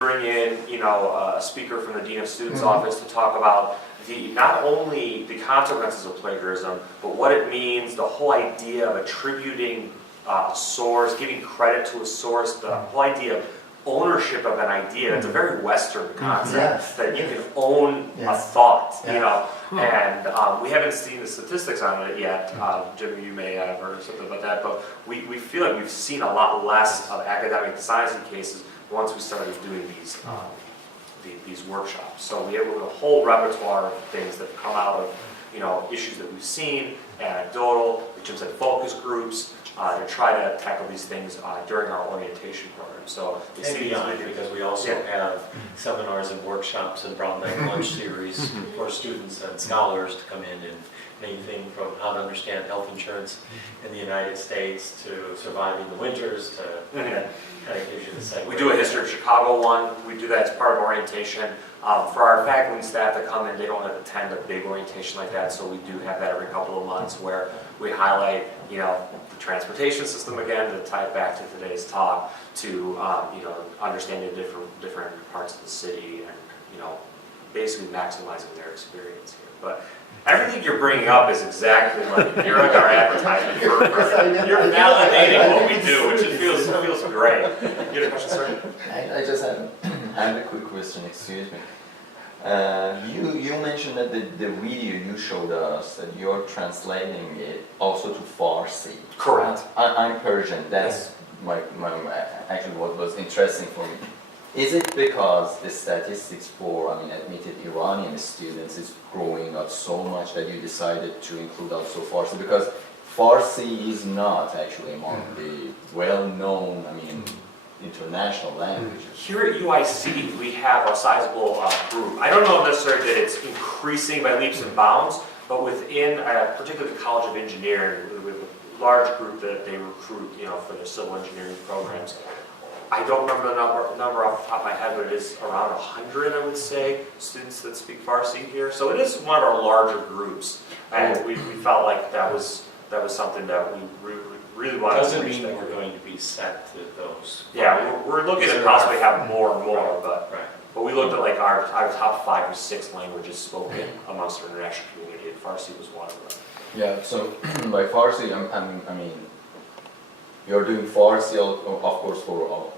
bring in, a speaker from the Dean of Students office to talk about not only the consequences of plagiarism, but what it means, the whole idea of attributing a source, giving credit to a source, the whole idea of ownership of an idea. It's a very Western concept, that you can own a thought, and we haven't seen the statistics on it yet. Jimmy, you may have heard something about that, but we feel like we've seen a lot less of academic design cases once we started doing these workshops. So we have a whole repertoire of things that come out of issues that we've seen, anecdotal, Jim said focus groups, to try to tackle these things during our orientation program. So and beyond, because we also have seminars and workshops and Brown Bag Lunch series for students and scholars to come in, and anything from how to understand health insurance in the United States to surviving the winters to kind of gives you the segue. We do a History of Chicago one. We do that as part of orientation. For our faculty and staff that come in, they don't attend a big orientation like that, so we do have that every couple of months where we highlight, the transportation system again, to tie it back to today's talk, to understanding different parts of the city, and basically maximizing their experience here. But everything you're bringing up is exactly like you're like our advertisement for you're validating what we do, which it feels great. You had a question, sir? I just have a quick question. Excuse me. You mentioned that the video you showed us that you're translating it also to Farsi. Correct. I'm Persian. That's actually what was interesting for me. Is it because the statistics for, admitted Iranian students is growing up so much that you decided to include also Farsi? Because Farsi is not actually among the well-known, international languages. Here at UIC, we have a sizable group. I don't know necessarily that it's increasing by leaps and bounds, but within, particularly the College of Engineering, with a large group that they recruit, for their civil engineering programs. I don't remember the number off the top of my head, but it is around 100, I would say, students that speak Farsi here. So it is one of our larger groups, and we felt like that was something that we really wanted to reach. Doesn't mean we're going to be set to those. Yeah, we're looking to possibly have more and more, but we looked at like our top 5 or 6 languages spoken amongst our international community, and Farsi was one of them. Yeah. So by Farsi, you're doing Farsi, of course, for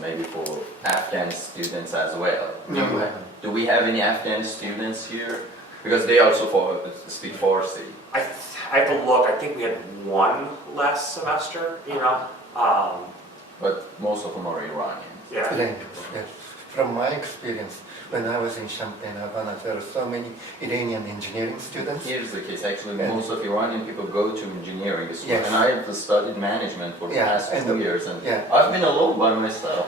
maybe for Afghan students as well. Do we have any Afghan students here? Because they also speak Farsi. I have to look. I think we had one last semester, But most of them are Iranian. Yeah. Yes. From my experience, when I was in Champaign, Havana, there are so many Iranian engineering students. Here's the case. Actually, most of Iranian people go to engineering school, Yes. and I have studied management for the past 2 years, and I've been alone by myself.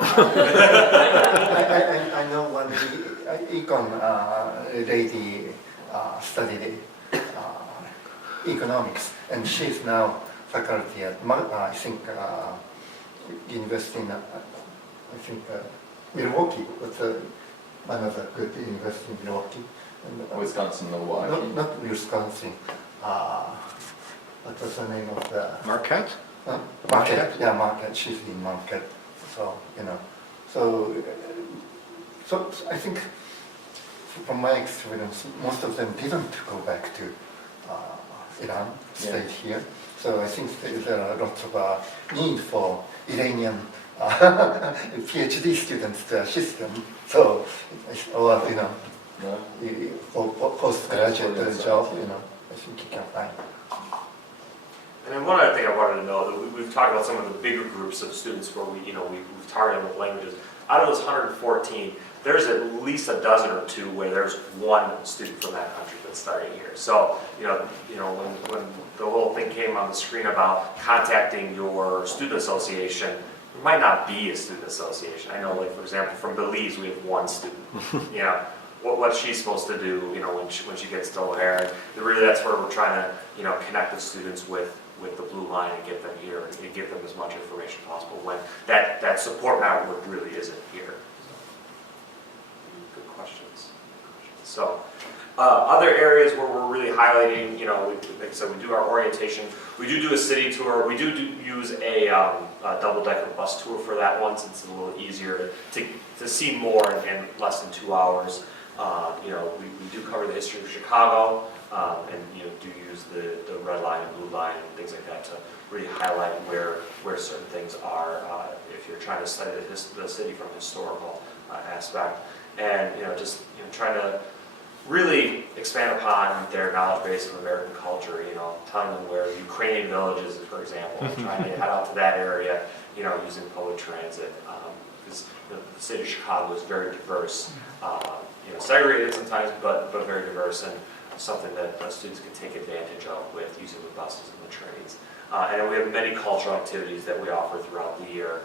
I know one econ lady studied economics, and she's now faculty at university in Milwaukee. That's another good university in Milwaukee. And, Wisconsin, Milwaukee. Not Wisconsin. What was the name of the? Marquette? Marquette. Yeah, Marquette. She's in Marquette. So So I think, from my experience, most of them didn't go back to Iran, stayed here. So I think there are lots of need for Iranian PhD students to assist them. So, or for postgraduate job, I think you can find. And then one other thing I wanted to know, that we've talked about some of the bigger groups of students where we've targeted with languages. Out of those 114, there's at least a dozen or two where there's one student from that country that's starting here. So, when the whole thing came on the screen about contacting your student association, it might not be a student association. I know, like, for example, from Belize, we have one student. What she's supposed to do, when she gets to O'Hare. Really, that's where we're trying to, connect the students with the Blue Line and get them here and give them as much information possible when that support network really isn't here. Good questions. So, Other areas where we're really highlighting, you know, like I said, we do our orientation. We do a city tour. We do use a double-decker bus tour for that one, since it's a little easier to see more in less than 2 hours. You know, we do cover the history of Chicago, and you know, do use the red line and blue line and things like that to really highlight where certain things are if you're trying to study the city from a historical aspect. And you know, just trying to really expand upon their knowledge base of American culture, you know, telling them where Ukrainian villages, for example, and trying to head out to that area, you know, using public transit, because the city of Chicago is very diverse, you know, segregated sometimes, but very diverse, and something that students can take advantage of with using the buses and the trains. And then we have many cultural activities that we offer throughout the year.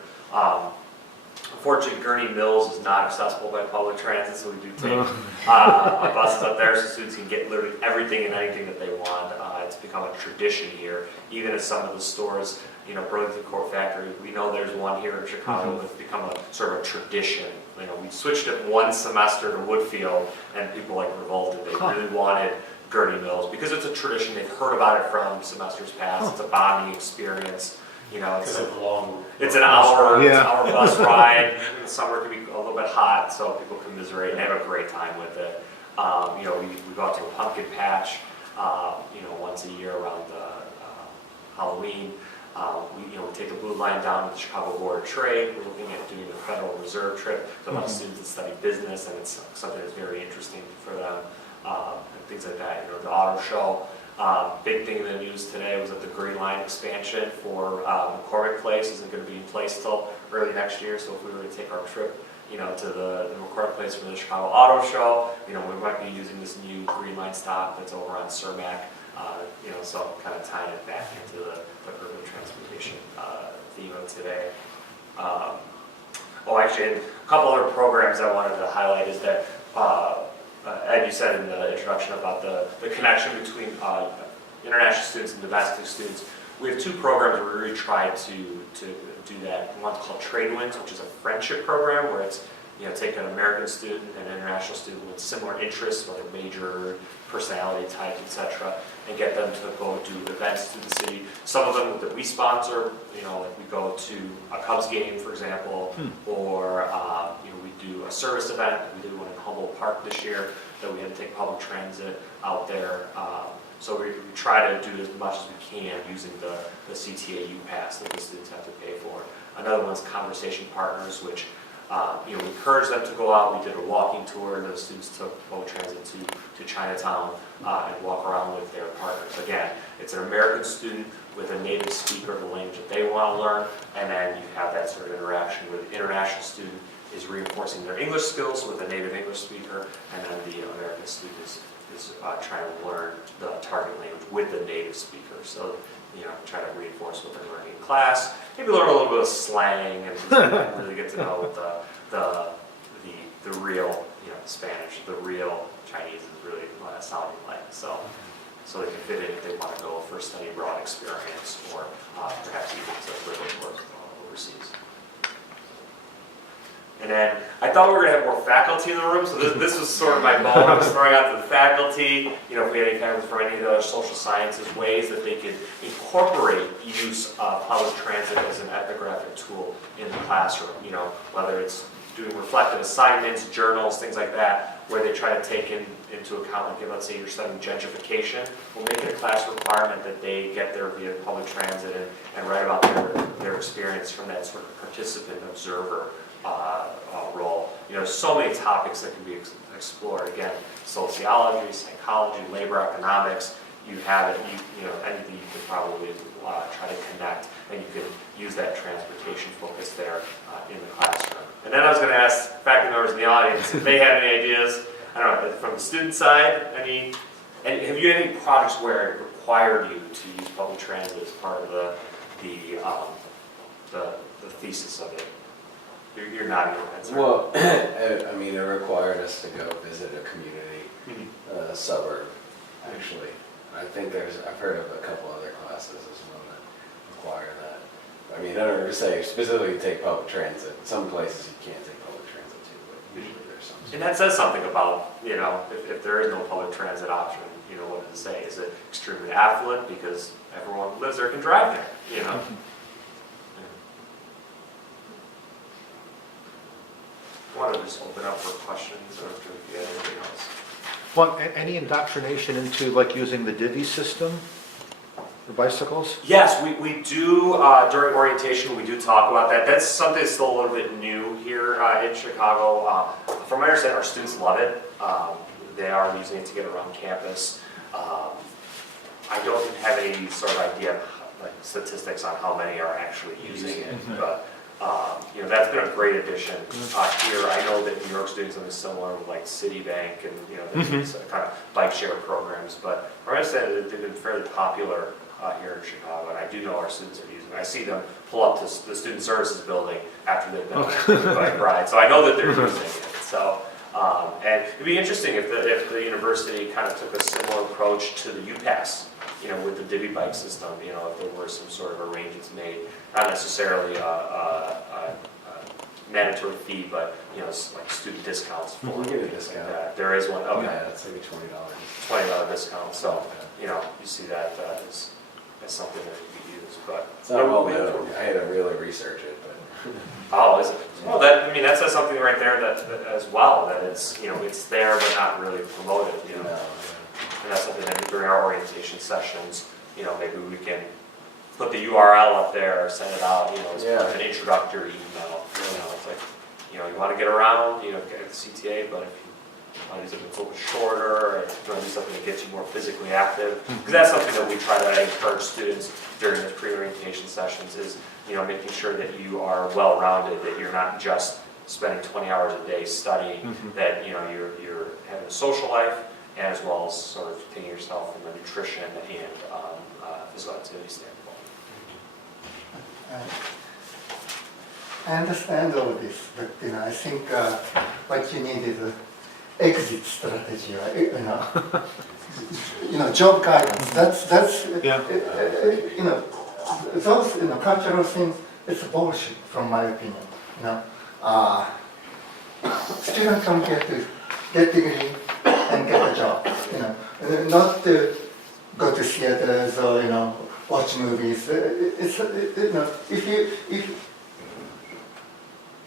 Unfortunately, Gurney Mills is not accessible by public transit, so we do take buses up there so students can get literally everything and anything that they want. It's become a tradition here, even at some of the stores. You know, Burlington Court Factory, we know there's one here in Chicago, but it's become a sort of a tradition. You know, we switched it one semester to Woodfield, and people like revolted. They really wanted Gurney Mills because it's a tradition. They've heard about it from semesters past. It's a bonding experience. You know, it's an hour, Yeah. hour bus ride. In the summer it can be a little bit hot, so people commiserate and have a great time with it. You know, we go out to a pumpkin patch, you know, once a year around Halloween. We take the blue line down to the Chicago Board of Trade. We're looking at doing a Federal Reserve trip. So a lot of students that study business, and it's something that's very interesting for them, and things like that. You know, the auto show. Big thing in the news today was that the Green Line expansion for McCormick Place isn't going to be in place till early next year. So if we were to take our trip, you know, to the McCormick Place for the Chicago Auto Show, you know, we might be using this new Green Line stop that's over on Cermak. You know, so kind of tying it back into the urban transportation theme of today. Actually, a couple other programs I wanted to highlight is that. Ed, you said in the introduction about the connection between international students and domestic students. We have two programs where we really try to do that. One's called Trade Winds, which is a friendship program where it's, you know, take an American student and an international student with similar interests, whether major, personality type, etc., and get them to go do events through the city. Some of them that we sponsor, you know, like we go to a Cubs game, for example, or you know, we do a service event. We did one in Humboldt Park this year that we had to take public transit out there. So we try to do as much as we can using the CTAU pass that the students have to pay for. Another one's Conversation Partners, which you know, we encouraged them to go out. We did a walking tour. The students took public transit to Chinatown and walk around with their partners. Again, it's an American student with a native speaker of the language that they want to learn, and then you have that sort of interaction where the international student is reinforcing their English skills with a native English speaker, and then the American student is trying to learn the target language with the native speaker. So, you know, try to reinforce what they're learning in class. Maybe learn a little bit of slang and really get to know what the real, you know, Spanish, the real Chinese is really sounding like. So they can fit in if they want to go for a study abroad experience, or perhaps even to live and work overseas. And then I thought we were going to have more faculty in the room, so this was sort of my bone. I was throwing out to the faculty, you know, if we had any faculty from any of the other social sciences, ways that they could incorporate use of public transit as an ethnographic tool in the classroom, you know, whether it's doing reflective assignments, journals, things like that, where they try to take into account, like, let's say you're studying gentrification, we'll make it a class requirement that they get there via public transit and write about their experience from that sort of participant observer role. You know, so many topics that can be explored. Again, sociology, psychology, labor economics. You have it. You know, anything you could probably try to connect, and you can use that transportation focus there in the classroom. And then I was going to ask faculty members in the audience if they had any ideas. I don't know, from the student side. And have you had any projects where it required you to use public transit as part of the thesis of it? You're nodding your head, sir. Well, I mean, it required us to go visit a community suburb, actually. I think I've heard of a couple other classes as well that require that. I mean, I don't know say specifically take public transit. Some places you can't take public transit to, but usually there's some And that says something about, if there is no public transit option, what does it say? Is it extremely affluent because everyone who lives there can drive there, I want to just open up for questions or if you have anything else. Well, any indoctrination into like using the divvy system for bicycles? Yes, we do, during orientation, we do talk about that. That's something that's still a little bit new here in Chicago. From my understanding, our students love it. They are using it to get around campus. I don't have any sort of idea, like statistics on how many are actually using it, but that's been a great addition here. I know that New York students have been similar with like Citibank and these kind of bike share programs, but from my understanding, they've been fairly popular here in Chicago, and I do know our students are using it. I see them pull up to the Student Services building after they've been on a bike ride, so I know that they're using it. So, and it'd be interesting if the university kind of took a similar approach to the UPass, with the divvy bike system, if there were some sort of arrangements made, not necessarily a mandatory fee, but, like student discounts. We get a discount. There is one, okay. Yeah, it's like $20 discount, so, you see that as something that could be used, but. It's not well known. I had to really research it, but. Oh, is it? Well, that says something right there that as well, that it's, it's there but not really promoted, And that's something that during our orientation sessions, maybe we can put the URL up there or send it out, as part of an introductory email. It's like, you want to get around, get the CTA, but if you want to do something a little bit shorter, or if you want to do something that gets you more physically active, because that's something that we try to encourage students during those pre-orientation sessions is, making sure that you are well-rounded, that you're not just spending 20 hours a day studying, that, you're having a social life, and as well as sort of taking yourself from a nutrition and physical activity standpoint. I understand all this, but I think what you need is an exit strategy, right? Job guidance. That's Yeah. Those cultural things. It's bullshit, from my opinion. Students don't get degree and get a job. Not to go to theaters or watch movies.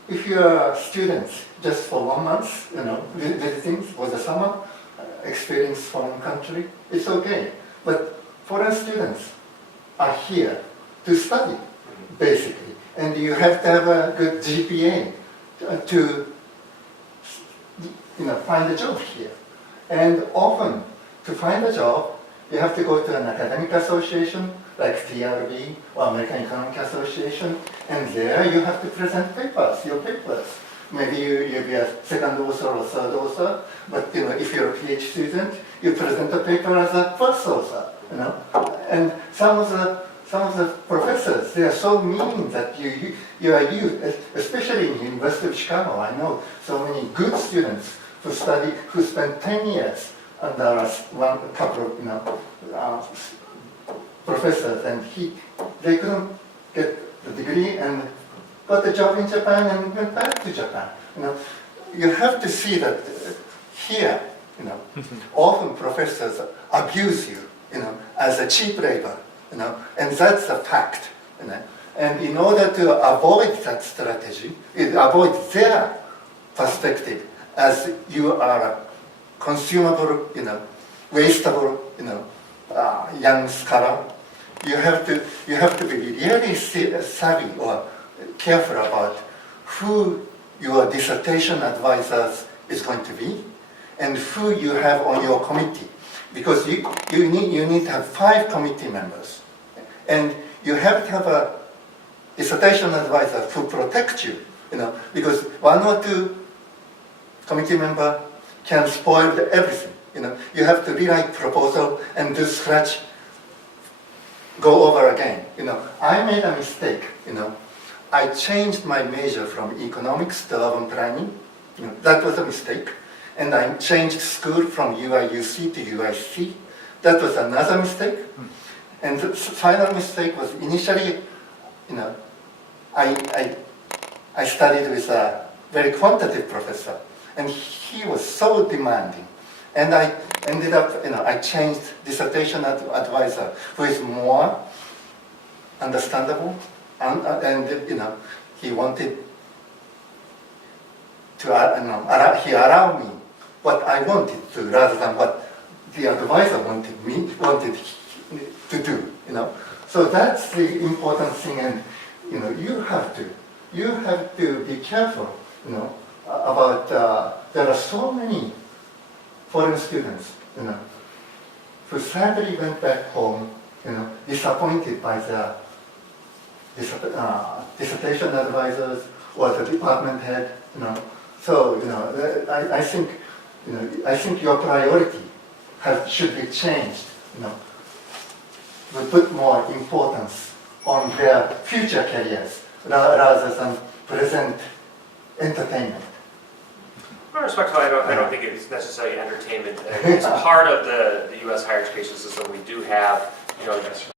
If you are students just for 1 month, visiting for the summer, experience foreign country, it's okay. But foreign students are here to study, basically, and you have to have a good GPA to find a job here. And often, to find a job, you have to go to an academic association like TRB or American Economic Association, and there you have to present your papers. Maybe you'll be a second author or third author, but if you're a PhD student, you present a paper as a first author. And some of the professors, they are so mean that you are used, especially in the University of Chicago. I know so many good students who spent 10 years under a couple of professors, and they couldn't get the degree and got a job in Japan and went back to Japan. You have to see that here, often professors abuse you, as a cheap labor, and that's a fact. And in order to avoid that strategy, avoid their perspective as you are a consumable, wastable, young scholar, you have to be really savvy or careful about who your dissertation advisors is going to be and who you have on your committee, because you need to have 5 committee members, and you have to have a dissertation advisor who protect you, because 1 or 2 committee member can spoil everything. You have to rewrite proposal and do scratch, go over again. I made a mistake. I changed my major from economics to urban planning. That was a mistake. And I changed school from UIUC to UIC. That was another mistake. And the final mistake was initially, I studied with a very quantitative professor. and he was so demanding. And I ended up, I changed dissertation advisor who is more understandable, and he wanted to, he allowed me what I wanted to rather than what the advisor wanted to do, So that's the important thing, and you have to be careful, about there are so many foreign students, who sadly went back home, disappointed by the dissertation advisors or the department head, So, I think, I think your priority should be changed, We put more importance on their future careers rather than present entertainment. Well, respectfully, I don't think it's necessarily entertainment. It's part of the U.S. higher education system. We do have,